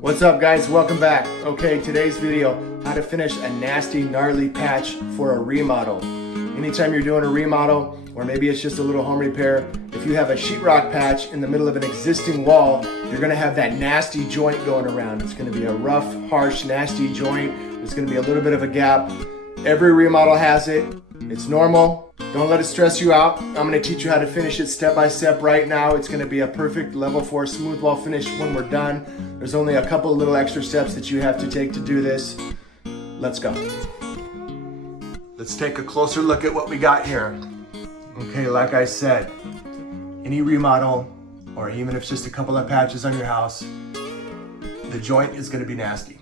What's up guys, welcome back. Okay, today's video, how to finish a nasty gnarly patch for a remodel. Anytime you're doing a remodel, or maybe it's just a little home repair, if you have a sheetrock patch in the middle of an existing wall, you're gonna have that nasty joint going around. It's gonna be a rough, harsh, nasty joint. There's gonna be a little bit of a gap. Every remodel has it. It's normal. Don't let it stress you out. I'm gonna teach you how to finish it step by step right now. It's gonna be a perfect level 4 smooth wall finish when we're done. There's only a couple of little extra steps that you have to take to do this. Let's go. Let's take a closer look at what we got here. Okay, like I said, any remodel, or even if it's just a couple of patches on your house, the joint is gonna be nasty.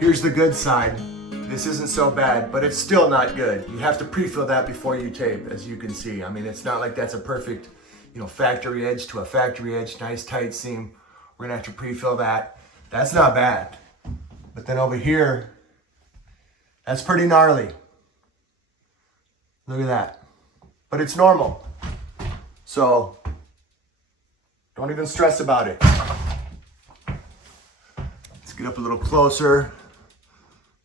Here's the good side. This isn't so bad, but it's still not good. You have to pre-fill that before you tape, as you can see. I mean, it's not like that's a perfect, factory edge to a factory edge, nice tight seam. We're gonna have to pre-fill that. That's not bad. But then over here, that's pretty gnarly. Look at that. But it's normal. So, don't even stress about it. Let's get up a little closer.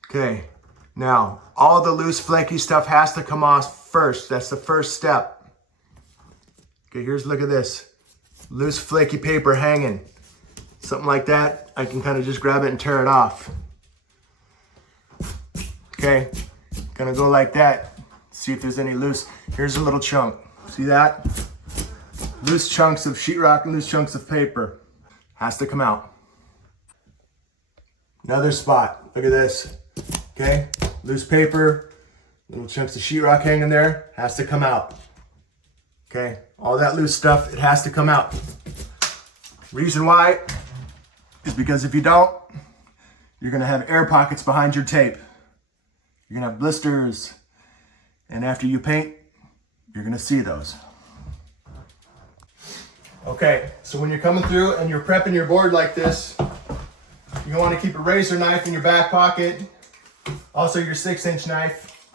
Okay, now all the loose flaky stuff has to come off first. That's the first step. Okay, look at this. Loose flaky paper hanging. Something like that, I can kind of just grab it and tear it off. Okay, gonna go like that. See if there's any loose. Here's a little chunk. See that? Loose chunks of sheetrock and loose chunks of paper. Has to come out. Another spot, look at this. Okay, loose paper, little chunks of sheetrock hanging there, has to come out. Okay, all that loose stuff, it has to come out. Reason why is because if you don't, you're gonna have air pockets behind your tape. You're gonna have blisters, and after you paint, you're gonna see those. Okay, so when you're coming through and you're prepping your board like this, you wanna keep a razor knife in your back pocket. Also your 6-inch knife.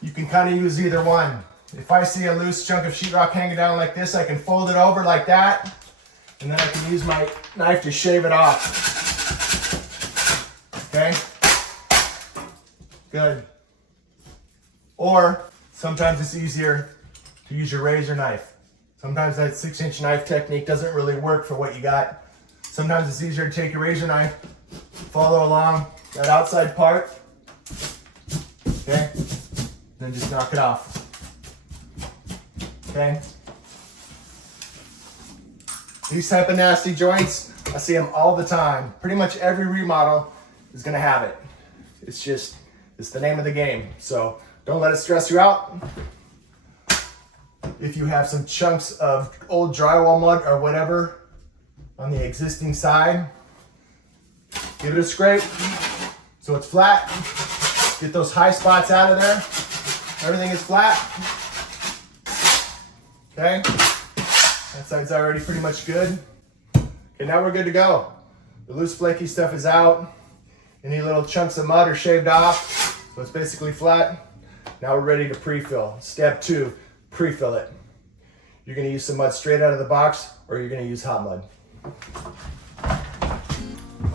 You can kind of use either one. If I see a loose chunk of sheetrock hanging down like this, I can fold it over like that, and then I can use my knife to shave it off. Okay? Good. Or sometimes it's easier to use your razor knife. Sometimes that 6-inch knife technique doesn't really work for what you got. Sometimes it's easier to take your razor knife, follow along that outside part, okay? Then just knock it off, okay? These type of nasty joints, I see them all the time. Pretty much every remodel is gonna have it. It's the name of the game. So don't let it stress you out. If you have some chunks of old drywall mud or whatever on the existing side, give it a scrape so it's flat. Get those high spots out of there. Everything is flat. Okay, that side's already pretty much good. Okay, now we're good to go. The loose flaky stuff is out. Any little chunks of mud are shaved off, so it's basically flat. Now we're ready to pre-fill. Step 2, pre-fill it. You're gonna use some mud straight out of the box, or you're gonna use hot mud.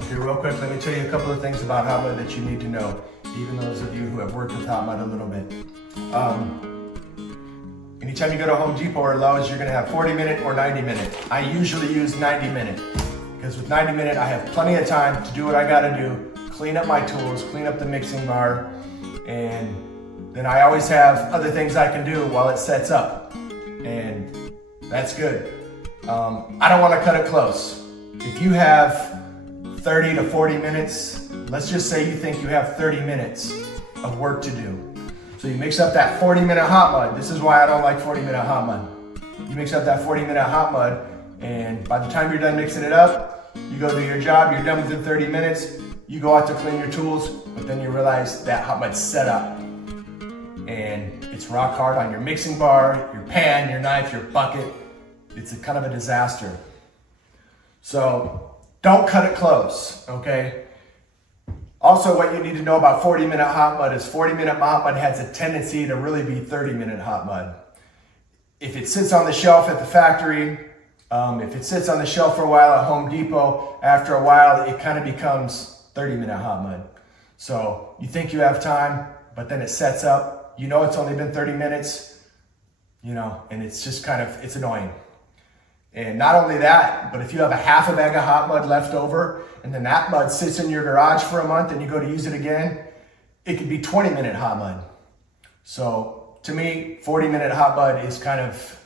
Okay, real quick, let me tell you a couple of things about hot mud that you need to know, even those of you who have worked with hot mud a little bit. Anytime you go to Home Depot or Lowe's, you're gonna have 40-minute or 90-minute. I usually use 90-minute, because with 90-minute, I have plenty of time to do what I gotta do, clean up my tools, clean up the mixing bar, and then I always have other things I can do while it sets up, and that's good. I don't wanna cut it close. If you have 30 to 40 minutes, let's just say you think you have 30 minutes of work to do. So you mix up that 40-minute hot mud. This is why I don't like 40-minute hot mud. You mix up that 40-minute hot mud, and by the time you're done mixing it up, you go do your job, you're done within 30 minutes, you go out to clean your tools, but then you realize that hot mud's set up. And it's rock hard on your mixing bar, your pan, your knife, your bucket. It's kind of a disaster. So don't cut it close, okay? Also, what you need to know about 40-minute hot mud is 40-minute hot mud has a tendency to really be 30-minute hot mud. If it sits on the shelf at the factory If it sits on the shelf for a while at Home Depot, after a while, it kind of becomes 30-minute hot mud. So you think you have time, but then it sets up. You know it's only been 30 minutes, you know, and it's just kind of, it's annoying. And not only that, but if you have a half a bag of hot mud left over, and then that mud sits in your garage for a month and you go to use it again, it could be 20-minute hot mud. So to me, 40-minute hot mud is kind of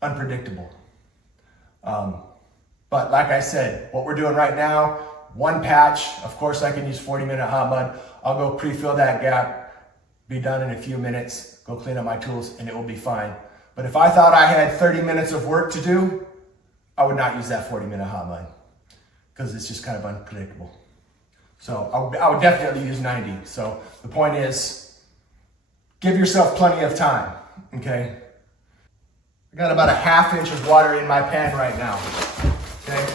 unpredictable. But like I said, what we're doing right now, one patch, of course I can use 40-minute hot mud. I'll go pre-fill that gap, be done in a few minutes, go clean up my tools, and it will be fine. But if I thought I had 30 minutes of work to do, I would not use that 40-minute hot mud because it's just kind of unpredictable. So I would definitely use 90. So the point is, give yourself plenty of time, okay? I got about a ½ inch of water in my pan right now, okay?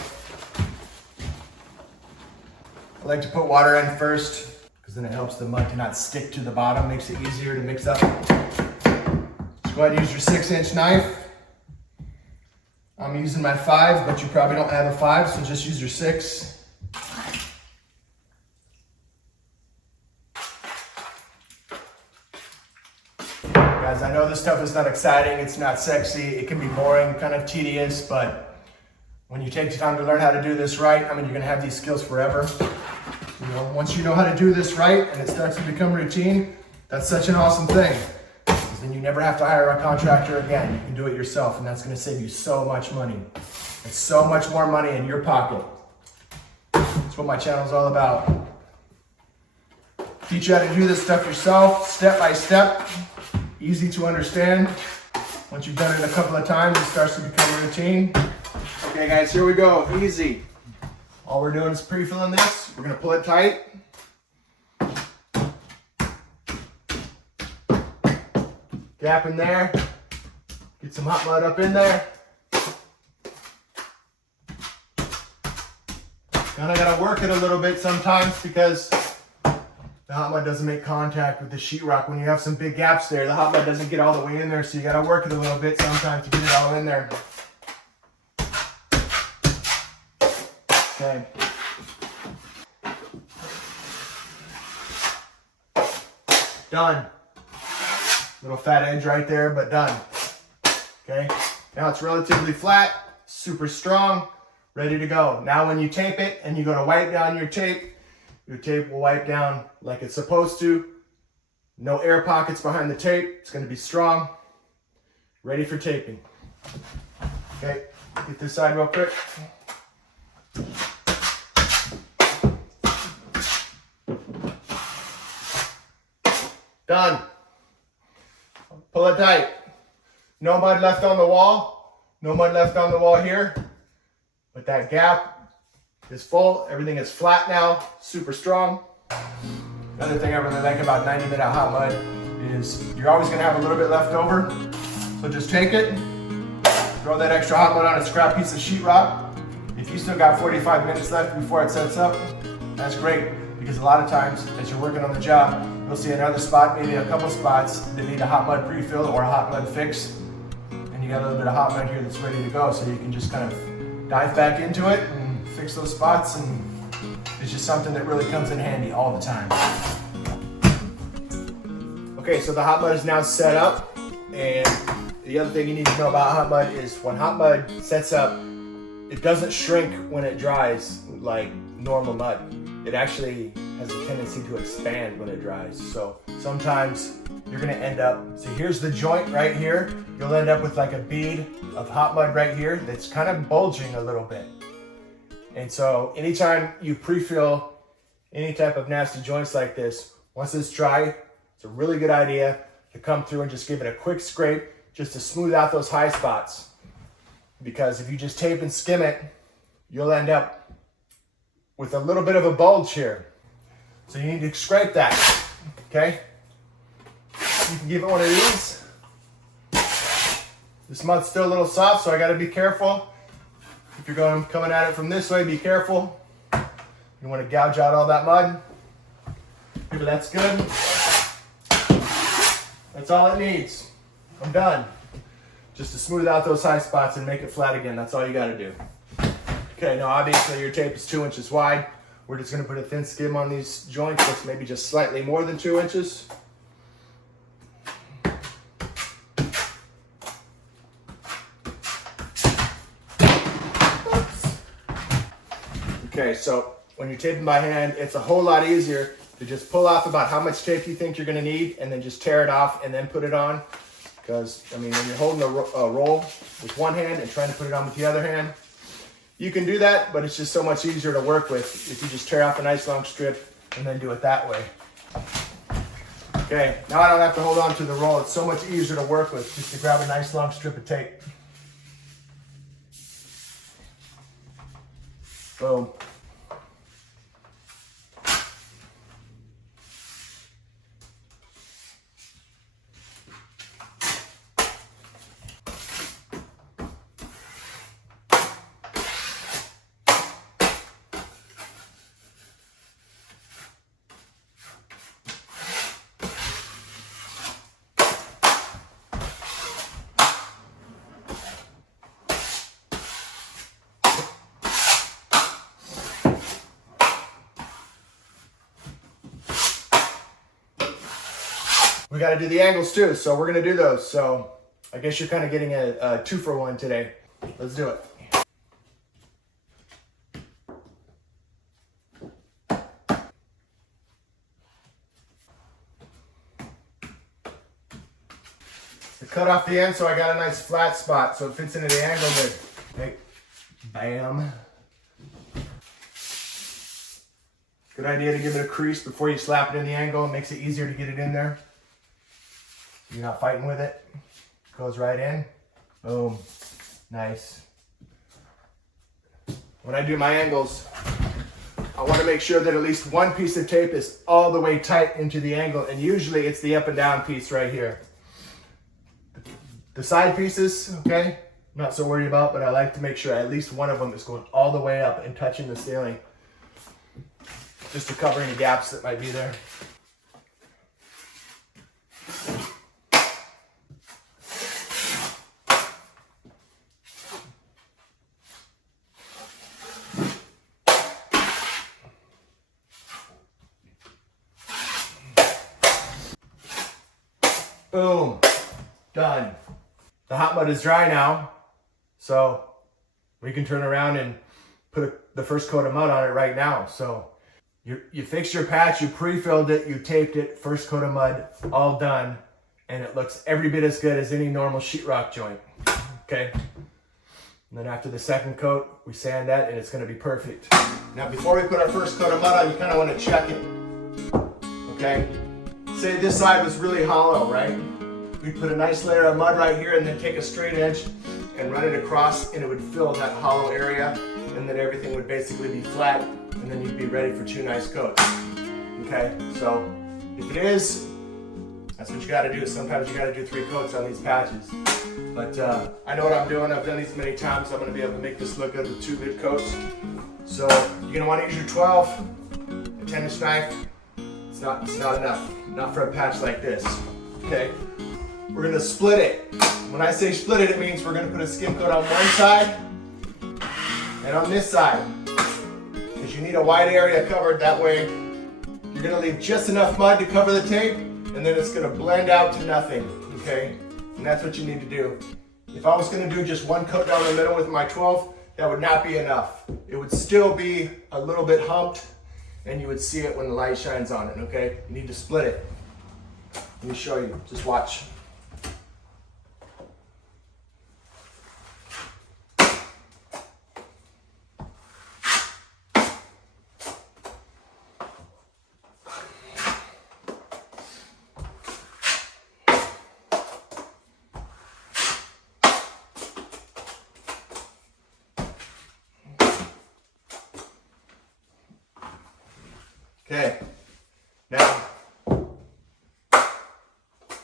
I like to put water in first because then it helps the mud to not stick to the bottom, makes it easier to mix up. So go ahead and use your 6-inch knife. I'm using my 5, but you probably don't have a 5, so just use your 6. Guys, I know this stuff is not exciting, it's not sexy, it can be boring, kind of tedious, but when you take the time to learn how to do this right, I mean, you're gonna have these skills forever. You know, once you know how to do this right and it starts to become routine, that's such an awesome thing. Because then you never have to hire a contractor again. You can do it yourself, and that's gonna save you so much money. It's so much more money in your pocket. That's what my channel is all about. Teach you how to do this stuff yourself, step by step. Easy to understand. Once you've done it a couple of times, it starts to become a routine. Okay guys, here we go, easy. All we're doing is pre-filling this. We're gonna pull it tight. Gap in there. Get some hot mud up in there. Kinda gotta work it a little bit sometimes because the hot mud doesn't make contact with the sheetrock. When you have some big gaps there, the hot mud doesn't get all the way in there, so you gotta work it a little bit sometimes to get it all in there. Okay. Done. Little fat edge right there, but done. Okay. Now it's relatively flat, super strong, ready to go. Now when you tape it and you go to wipe down your tape will wipe down like it's supposed to. No air pockets behind the tape. It's going to be strong. Ready for taping. Okay, get this side real quick. Done. Pull it tight. No mud left on the wall. No mud left on the wall here. But that gap is full. Everything is flat now. Super strong. Another thing I really like about 90-minute hot mud is you're always going to have a little bit left over. So just take it, throw that extra hot mud on a scrap piece of sheetrock. If you still got 45 minutes left before it sets up, that's great. Because a lot of times, as you're working on the job, you'll see another spot, maybe a couple spots that need a hot mud prefill or a hot mud fix. And you got a little bit of hot mud here that's ready to go. So you can just kind of dive back into it and fix those spots, and it's just something that really comes in handy all the time. Okay, so the hot mud is now set up, and the other thing you need to know about hot mud is when hot mud sets up, it doesn't shrink when it dries like normal mud. It actually has a tendency to expand when it dries. So sometimes you're gonna end up, so here's the joint right here. You'll end up with like a bead of hot mud right here that's kind of bulging a little bit. And so anytime you pre-fill any type of nasty joints like this, once it's dry, it's a really good idea to come through and just give it a quick scrape just to smooth out those high spots. Because if you just tape and skim it, you'll end up with a little bit of a bulge here. So you need to scrape that, okay? You can give it one of these. This mud's still a little soft, so I gotta be careful. If you're coming at it from this way, be careful. You wanna gouge out all that mud. Okay, but that's good. That's all it needs. I'm done. just to smooth out those high spots and make it flat again. That's all you got to do. Okay, now obviously your tape is 2 inches wide. We're just going to put a thin skim on these joints, that's maybe just slightly more than 2 inches. Okay, so when you're taping by hand, it's a whole lot easier to just pull off about how much tape you think you're going to need and then just tear it off and then put it on. Because, I mean, when you're holding a roll with one hand and trying to put it on with the other hand, you can do that, but it's just so much easier to work with if you just tear off a nice long strip and then do it that way. Okay, now I don't have to hold on to the roll. It's so much easier to work with just to grab a nice long strip of tape. Boom. We got to do the angles too, so we're going to do those. So I guess you're kind of getting a 2-for-1 today. Let's do it. I cut off the end so I got a nice flat spot so it fits into the angle good. Okay. Bam. Good idea to give it a crease before you slap it in the angle. It makes it easier to get it in there. You're not fighting with it. Goes right in. Boom. Nice. When I do my angles, I want to make sure that at least one piece of tape is all the way tight into the angle, and usually it's the up and down piece right here. The side pieces, okay, I'm not so worried about, but I like to make sure at least one of them is going all the way up and touching the ceiling, just to cover any gaps that might be there. Boom, done. The hot mud is dry now, so we can turn around and put the first coat of mud on it right now. So you fixed your patch, you pre-filled it, you taped it, first coat of mud, all done, and it looks every bit as good as any normal sheetrock joint, okay? And then after the second coat, we sand that and it's gonna be perfect. Now before we put our first coat of mud on, you kinda wanna check it, okay? Say this side was really hollow, right? We'd put a nice layer of mud right here and then take a straight edge and run it across, and it would fill that hollow area, and then everything would basically be flat, and then you'd be ready for 2 nice coats. Okay, so if it is, that's what you gotta do. Sometimes you gotta do 3 coats on these patches. But I know what I'm doing. I've done these many times. I'm gonna be able to make this look good with 2 good coats. So you're gonna wanna use your 12, a 10-inch knife. It's not enough, not for a patch like this, okay? We're gonna split it. When I say split it, it means we're gonna put a skim coat on one side and on this side. Because you need a wide area covered, that way you're gonna leave just enough mud to cover the tape, and then it's gonna blend out to nothing, okay? And that's what you need to do. If I was gonna do just 1 coat down the middle with my 12, that would not be enough. It would still be a little bit humped, and you would see it when the light shines on it, okay? You need to split it. Let me show you, just watch. Okay, now,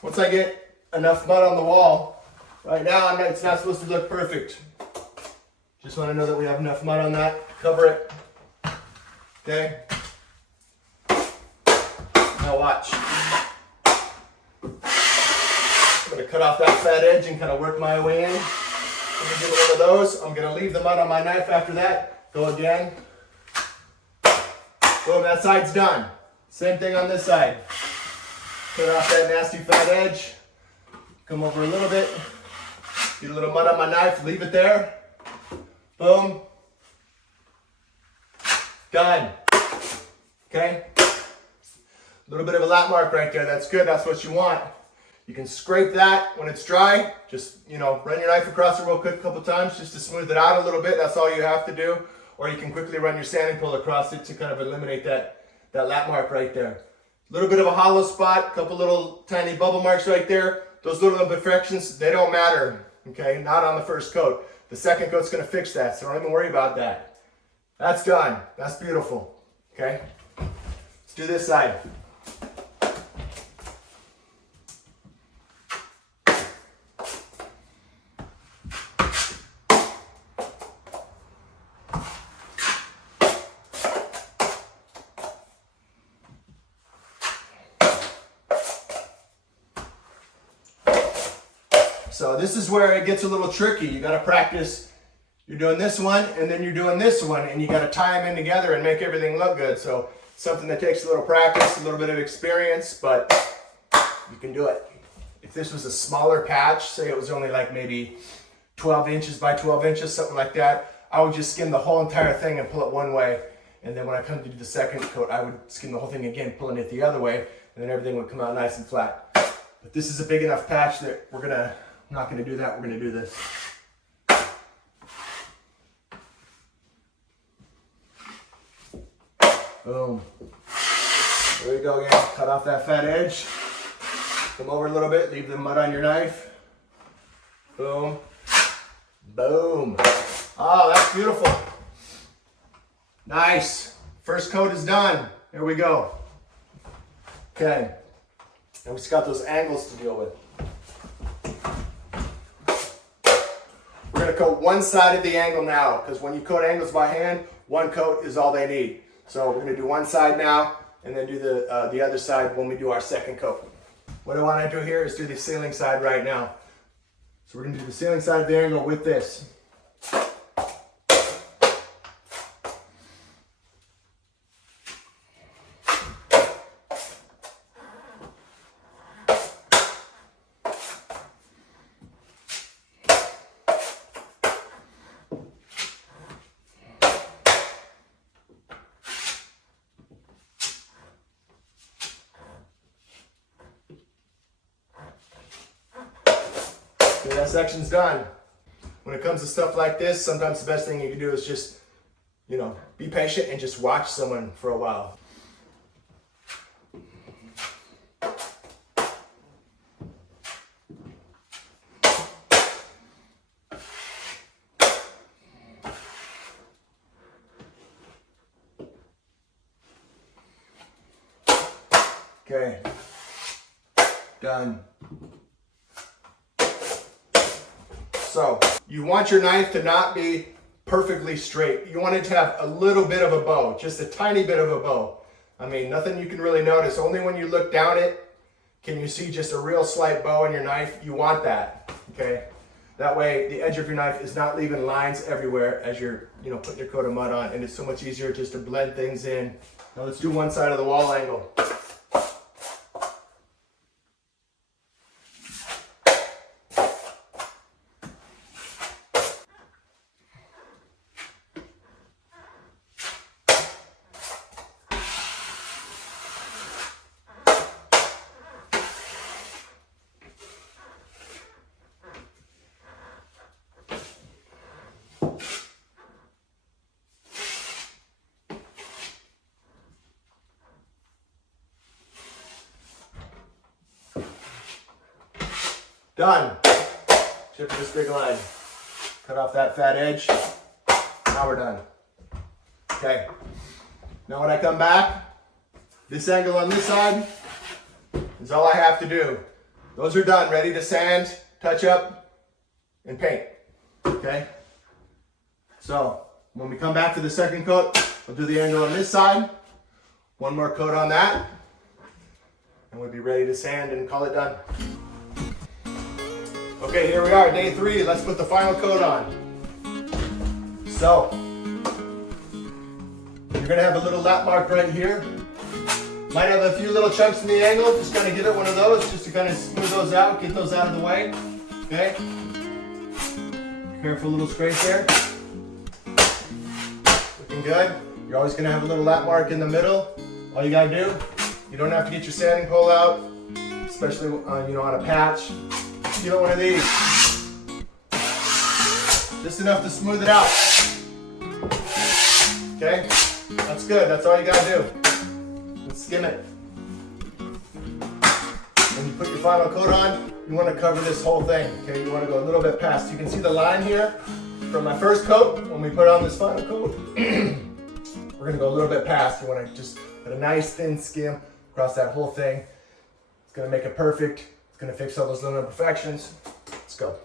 once I get enough mud on the wall, right now it's not supposed to look perfect. Just want to know that we have enough mud on that to cover it. Okay, now watch. I'm going to cut off that fat edge and kind of work my way in. Let me get one of those. I'm gonna leave the mud on my knife after that. Go again. Boom, that side's done. Same thing on this side. Cut off that nasty fat edge. Come over a little bit. Get a little mud on my knife, leave it there. Boom. Done. Okay? A little bit of a lap mark right there. That's good. That's what you want. You can scrape that when it's dry. Just, run your knife across it real quick a couple times just to smooth it out a little bit. That's all you have to do. Or you can quickly run your sanding pole across it to kind of eliminate that lap mark right there. A little bit of a hollow spot, a couple little tiny bubble marks right there. Those little imperfections, they don't matter, okay? Not on the first coat. The second coat's gonna fix that, so don't even worry about that. That's done. That's beautiful, okay? Let's do this side. So this is where it gets a little tricky. You gotta practice. You're doing this one and then you're doing this one and you gotta tie them in together and make everything look good. So something that takes a little practice, a little bit of experience, but you can do it. If this was a smaller patch, say it was only like maybe 12 inches by 12 inches, something like that, I would just skim the whole entire thing and pull it one way. And then when I come to do the second coat, I would skim the whole thing again, pulling it the other way, and then everything would come out nice and flat. But this is a big enough patch that I'm not gonna do that, we're gonna do this. Boom. There we go again. Cut off that fat edge. Come over a little bit, leave the mud on your knife. Boom. Boom. Oh, that's beautiful. Nice. First coat is done. There we go. Okay. And we just got those angles to deal with. We're going to coat one side of the angle now, because when you coat angles by hand, one coat is all they need. So we're going to do one side now, and then do the other side when we do our second coat. What I want to do here is do the ceiling side right now. So we're going to do the ceiling side of the angle with this. Okay, that section's done. When it comes to stuff like this, sometimes the best thing you can do is just, be patient and just watch someone for a while. Okay, done. So you want your knife to not be perfectly straight. You want it to have a little bit of a bow, just a tiny bit of a bow. I mean, nothing you can really notice. Only when you look down it can you see just a real slight bow on your knife. You want that, okay? That way the edge of your knife is not leaving lines everywhere as you're, putting your coat of mud on, and it's so much easier just to blend things in. Now let's do one side of the wall angle. Done. Chip this big line. Cut off that fat edge. Now we're done. Okay. Now when I come back, this angle on this side is all I have to do. Those are done, ready to sand, touch up, and paint. Okay? So when we come back to the second coat, we'll do the angle on this side. One more coat on that. And we'll be ready to sand and call it done. Okay, here we are, day 3. Let's put the final coat on. So, you're gonna have a little lap mark right here. Might have a few little chunks in the angle. Just kind of give it one of those, just to kind of smooth those out, get those out of the way. Okay. Careful little scrape there. Looking good. You're always gonna have a little lap mark in the middle. All you gotta do, you don't have to get your sanding pole out, especially on a patch. Give it one of these. Just enough to smooth it out. Okay? That's good. That's all you gotta do. Let's skim it. When you put your final coat on, you want to cover this whole thing. Okay? You want to go a little bit past. You can see the line here from my first coat. When we put on this final coat, we're gonna go a little bit past. You want to just put a nice thin skim across that whole thing. It's gonna make it perfect. It's gonna fix all those little imperfections. Let's go.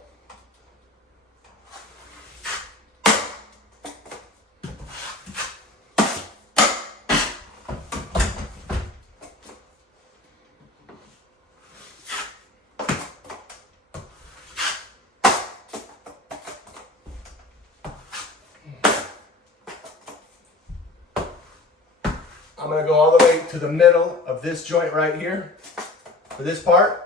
I'm going to go all the way to the middle of this joint right here for this part.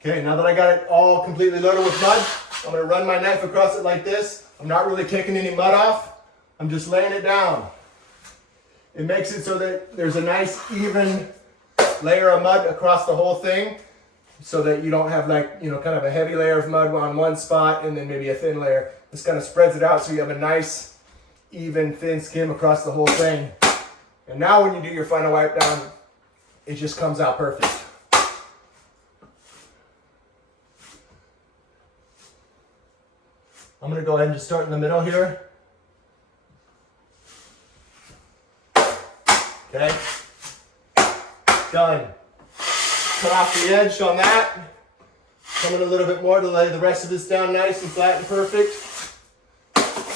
Okay, now that I got it all completely loaded with mud, I'm going to run my knife across it like this. I'm not really taking any mud off. I'm just laying it down. It makes it so that there's a nice even layer of mud across the whole thing, so that you don't have kind of a heavy layer of mud on one spot and then maybe a thin layer. This kind of spreads it out so you have a nice, even, thin skim across the whole thing. And now when you do your final wipe down, it just comes out perfect. I'm gonna go ahead and just start in the middle here. Okay, done. Cut off the edge on that. Come in a little bit more to lay the rest of this down nice and flat and perfect.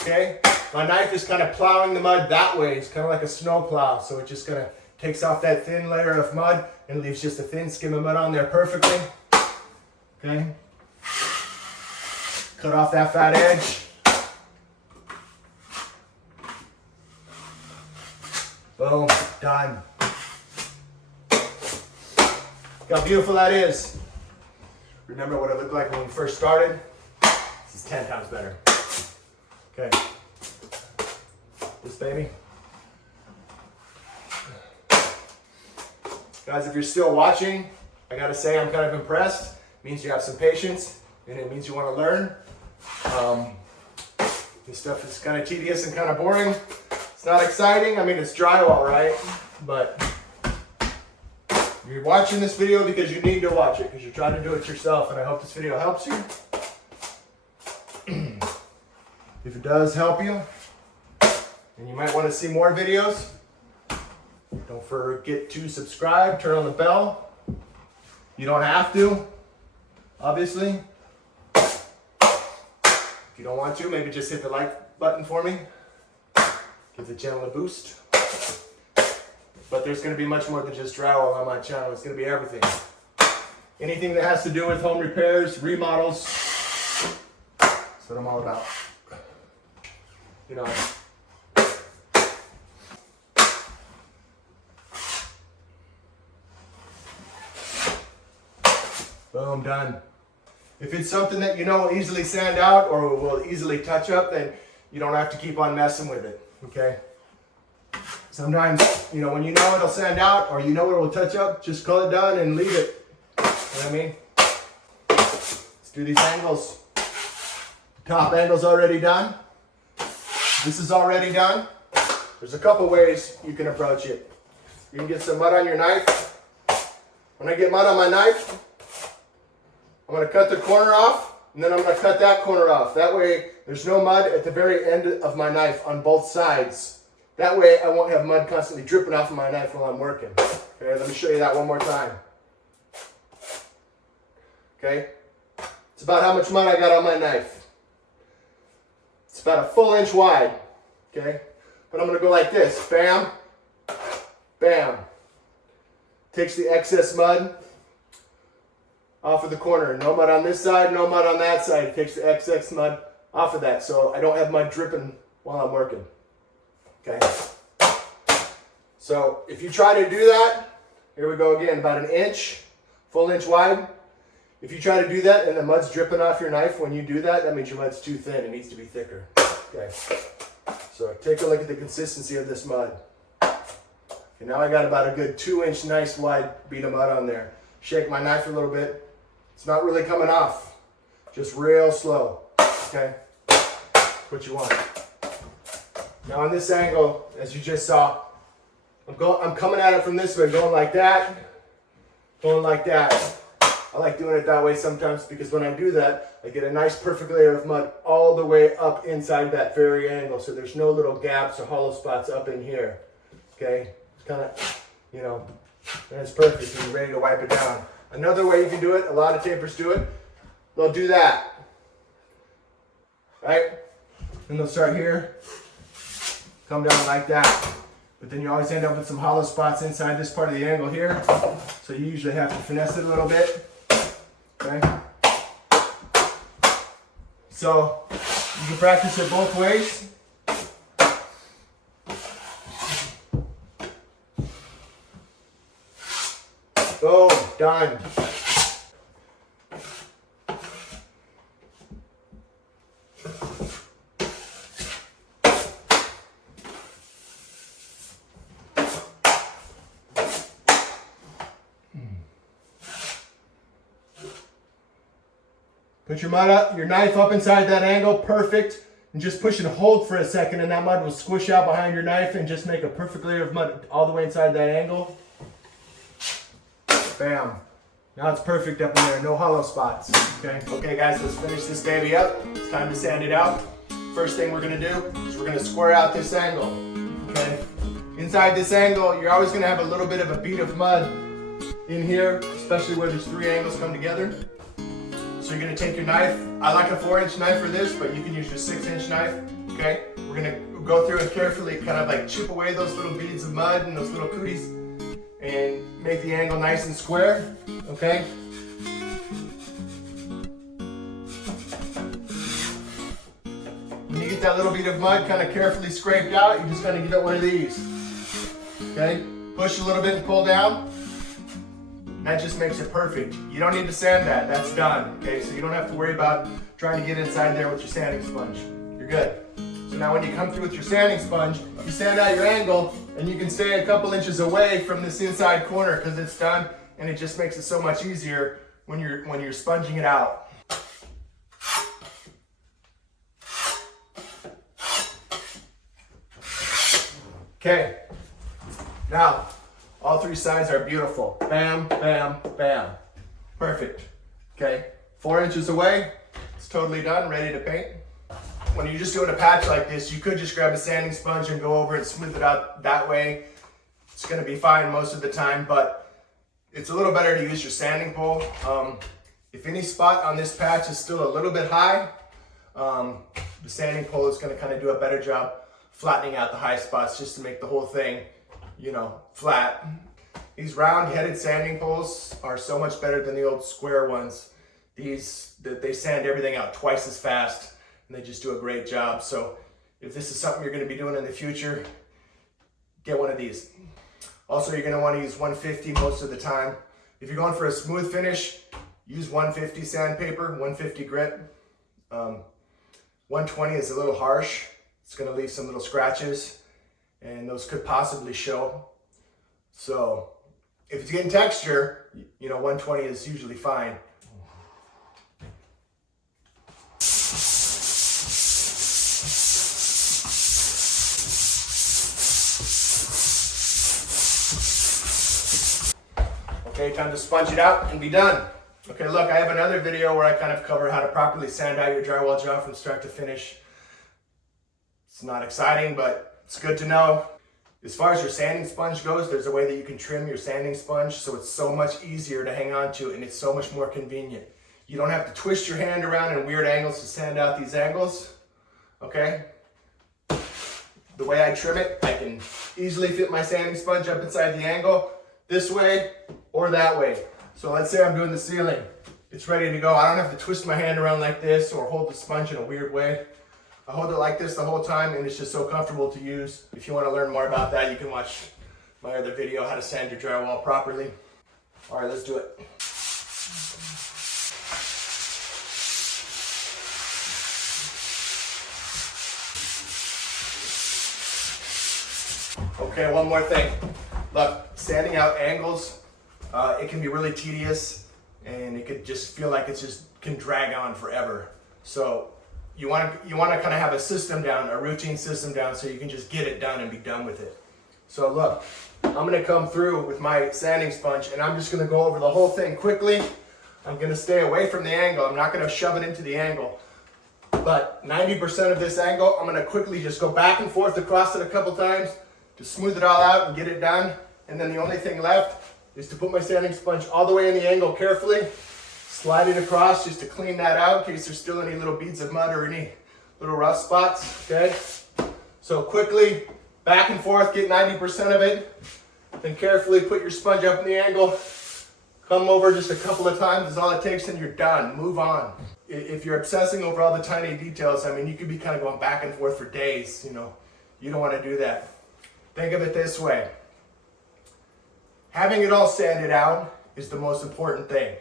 Okay, my knife is kind of plowing the mud that way. It's kind of like a snow plow, so it just kind of takes off that thin layer of mud and leaves just a thin skim of mud on there perfectly. Okay, cut off that fat edge. Boom, done. Look how beautiful that is. Remember what it looked like when we first started? This is 10 times better. Okay. This baby. Guys, if you're still watching, I gotta say I'm kind of impressed. It means you have some patience, and it means you want to learn. This stuff is kind of tedious and kind of boring. It's not exciting. I mean, it's drywall, right? But you're watching this video because you need to watch it, because you're trying to do it yourself, and I hope this video helps you. If it does help you, and you might want to see more videos, don't forget to subscribe, turn on the bell. You don't have to, obviously. If you don't want to, maybe just hit the like button for me. Give the channel a boost. But there's going to be much more than just drywall on my channel. It's going to be everything. Anything that has to do with home repairs, remodels. That's what I'm all about. You know. Boom, done. If it's something that you know will easily sand out or will easily touch up, then you don't have to keep on messing with it. Okay? Sometimes, when you know it'll sand out or you know it will touch up, just call it done and leave it. You know what I mean? Let's do these angles. The top angle's already done. This is already done. There's a couple ways you can approach it. You can get some mud on your knife. When I get mud on my knife, I'm going to cut the corner off, and then I'm going to cut that corner off. That way, there's no mud at the very end of my knife on both sides. That way, I won't have mud constantly dripping off of my knife while I'm working. Okay, let me show you that one more time. Okay, it's about how much mud I got on my knife. It's about a full inch wide. Okay, but I'm going to go like this. Bam, Bam. Takes the excess mud off of the corner. No mud on this side, no mud on that side. It takes the excess mud off of that so I don't have mud dripping while I'm working. Okay. So if you try to do that, here we go again, about an inch, full inch wide. If you try to do that and the mud's dripping off your knife when you do that, that means your mud's too thin. It needs to be thicker. Okay. So take a look at the consistency of this mud. Okay, now I got about a good 2-inch nice wide bead of mud on there. Shake my knife a little bit. It's not really coming off. Just real slow. Okay. What you want. Now on this angle, as you just saw, I'm coming at it from this way, going like that, going like that. I like doing it that way sometimes because when I do that, I get a nice perfect layer of mud all the way up inside that very angle. So there's no little gaps or hollow spots up in here. Okay, it's kind of, you know, and it's perfect and you're ready to wipe it down. Another way you can do it, a lot of tapers do it, they'll do that, right? And they'll start here, come down like that. But then you always end up with some hollow spots inside this part of the angle here. So you usually have to finesse it a little bit. Okay. So you can practice it both ways. Boom, done. Put your mud up, your knife up inside that angle, perfect. And just push and hold for a second and that mud will squish out behind your knife and just make a perfect layer of mud all the way inside that angle. Bam. Now it's perfect up in there, no hollow spots. Okay, okay guys, let's finish this baby up. It's time to sand it out. First thing we're gonna do is we're gonna square out this angle. Okay. Inside this angle, you're always gonna have a little bit of a bead of mud in here, especially where these 3 angles come together. So you're gonna take your knife. I like a 4-inch knife for this, but you can use your 6-inch knife. Okay, we're gonna go through and carefully kind of like chip away those little beads of mud and those little cooties and make the angle nice and square. Okay. When you get that little bead of mud kind of carefully scraped out, you're just gonna get one of these. Okay, push a little bit and pull down. That just makes it perfect. You don't need to sand that, that's done. Okay, so you don't have to worry about trying to get inside there with your sanding sponge. You're good. So now when you come through with your sanding sponge, you sand out your angle and you can stay a couple inches away from this inside corner because it's done, and it just makes it so much easier when you're sponging it out. Okay, now all 3 sides are beautiful. Bam, bam, bam. Perfect. Okay, 4 inches away, it's totally done, ready to paint. When you're just doing a patch like this, you could just grab a sanding sponge and go over it, smooth it out that way. It's gonna be fine most of the time, but it's a little better to use your sanding pole. If any spot on this patch is still a little bit high, the sanding pole is gonna kind of do a better job flattening out the high spots just to make the whole thing, you know, flat. These round-headed sanding poles are so much better than the old square ones. They sand everything out twice as fast, and they just do a great job. So if this is something you're going to be doing in the future, get one of these. Also, you're going to want to use 150 most of the time. If you're going for a smooth finish, use 150 sandpaper, 150 grit. 120 is a little harsh. It's going to leave some little scratches, and those could possibly show. So if it's getting texture, you know, 120 is usually fine. Okay, time to sponge it out and be done. Okay, look, I have another video where I kind of cover how to properly sand out your drywall job from start to finish. It's not exciting, but it's good to know. As far as your sanding sponge goes, there's a way that you can trim your sanding sponge so it's so much easier to hang on to and it's so much more convenient. You don't have to twist your hand around in weird angles to sand out these angles, okay? the way I trim it, I can easily fit my sanding sponge up inside the angle this way or that way. So let's say I'm doing the ceiling. It's ready to go. I don't have to twist my hand around like this or hold the sponge in a weird way. I hold it like this the whole time, and it's just so comfortable to use. If you want to learn more about that, you can watch my other video, how to sand your drywall properly. All right, let's do it. Okay, one more thing. Look, sanding out angles, it can be really tedious, and it could just feel like it just can drag on forever. So you want to kind of have a system down, a routine system down, so you can just get it done and be done with it. So look, I'm going to come through with my sanding sponge, and I'm just going to go over the whole thing quickly. I'm going to stay away from the angle. I'm not going to shove it into the angle. But 90% of this angle, I'm going to quickly just go back and forth across it a couple times to smooth it all out and get it done. And then the only thing left is to put my sanding sponge all the way in the angle carefully, slide it across just to clean that out in case there's still any little beads of mud or any little rough spots, okay? So quickly, back and forth, get 90% of it, then carefully put your sponge up in the angle, come over just a couple of times is all it takes and you're done, move on. If you're obsessing over all the tiny details, I mean, you could be kind of going back and forth for days, you know. You don't want to do that. Think of it this way. Having it all sanded out is the most important thing.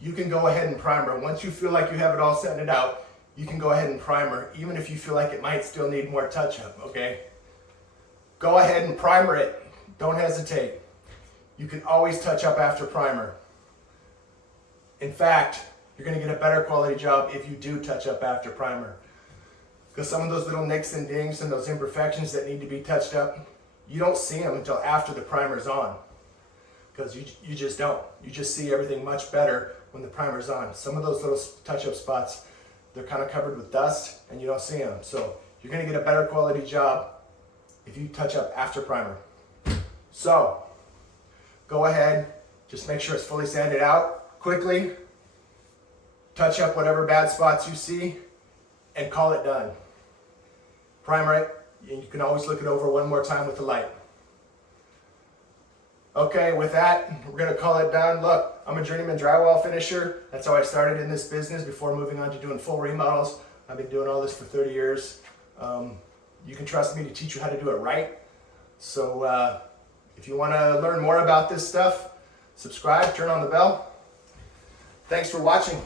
You can go ahead and primer. Once you feel like you have it all sanded out, you can go ahead and primer, even if you feel like it might still need more touch-up, okay? Go ahead and primer it. Don't hesitate. You can always touch up after primer. In fact, you're going to get a better quality job if you do touch up after primer. Because some of those little nicks and dings and those imperfections that need to be touched up, you don't see them until after the primer's on. Because you just don't. You just see everything much better when the primer's on. Some of those little touch-up spots, they're kind of covered with dust and you don't see them. So you're going to get a better quality job if you touch up after primer. So go ahead, just make sure it's fully sanded out quickly, touch up whatever bad spots you see, and call it done. Primer it, and you can always look it over one more time with the light. Okay, with that, we're going to call it done. Look, I'm a journeyman drywall finisher. That's how I started in this business before moving on to doing full remodels. I've been doing all this for 30 years. You can trust me to teach you how to do it right. So if you want to learn more about this stuff, subscribe, turn on the bell. Thanks for watching.